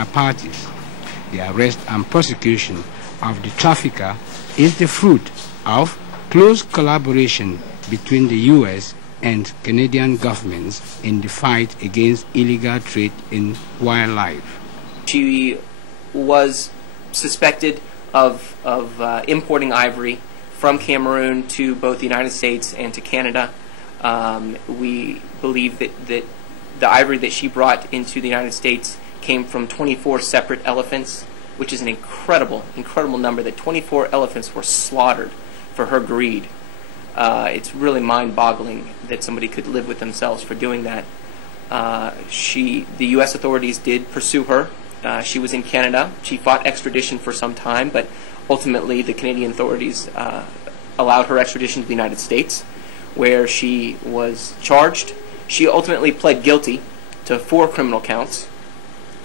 are parties. The arrest and prosecution of the trafficker is the fruit of close collaboration between the U.S. and Canadian governments in the fight against illegal trade in wildlife. She was suspected of importing ivory from Cameroon to both the United States and to Canada. We believe that the ivory that she brought into the United States came from 24 separate elephants, which is an incredible number, that 24 elephants were slaughtered for her greed. It's really mind-boggling that somebody could live with themselves for doing that. The U.S. authorities did pursue her. She was in Canada. She fought extradition for some time, but ultimately the Canadian authorities allowed her extradition to the United States, where she was charged. She ultimately pled guilty to 4 criminal counts.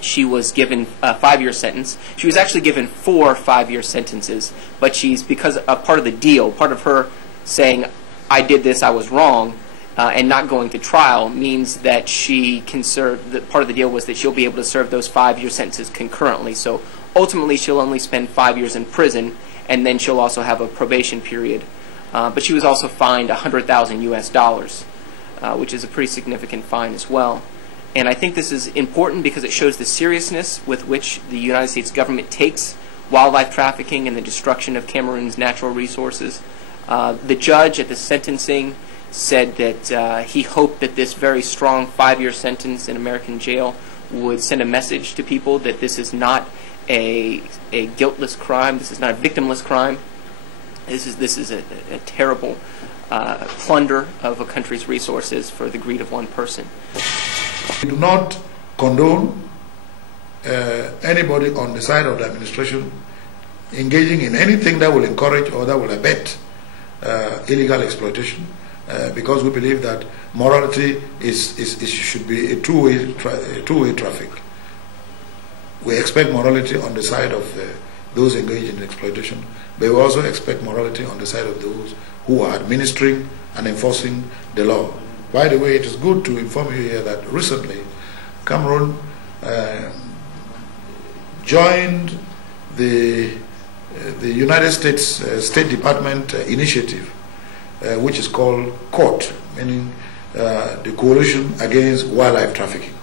She was given a 5-year sentence. She was actually given 4 5-year sentences, but because a part of the deal, part of her saying, I did this, I was wrong, and not going to trial, means that she can serve, part of the deal was that she'll be able to serve those 5-year sentences concurrently. So ultimately she'll only spend 5 years in prison, and then she'll also have a probation period. But she was also fined $100,000 US, which is a pretty significant fine as well. And I think this is important because it shows the seriousness with which the United States government takes wildlife trafficking and the destruction of Cameroon's natural resources. The judge at the sentencing said that he hoped that this very strong 5-year sentence in American jail would send a message to people that this is not a guiltless crime, this is not a victimless crime. This is a terrible plunder of a country's resources for the greed of one person. We do not condone anybody on the side of the administration engaging in anything that will encourage or that will abet illegal exploitation, because we believe that morality should be a two-way traffic. We expect morality on the side of those engaged in exploitation, but we also expect morality on the side of those who are administering and enforcing the law. By the way, it is good to inform you here that recently Cameroon joined the United States State Department initiative, which is called COURT, meaning the Coalition Against Wildlife Trafficking.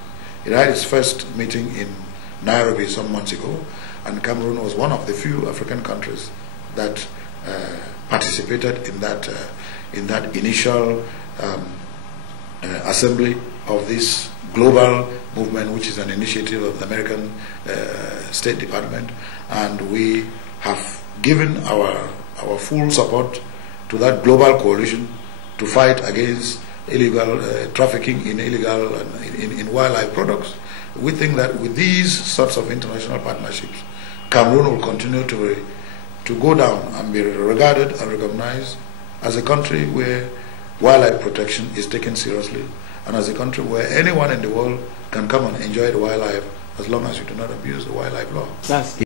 It had its first meeting in Nairobi some months ago, and Cameroon was one of the few African countries that participated in that initial assembly of this global movement, which is an initiative of the American State Department, and we have given our full support to that global coalition to fight against illegal trafficking in wildlife products. We think that with these sorts of international partnerships, Cameroon will continue to go down and be regarded and recognized as a country where wildlife protection is taken seriously, and as a country where anyone in the world can come and enjoy the wildlife as long as you do not abuse the wildlife law.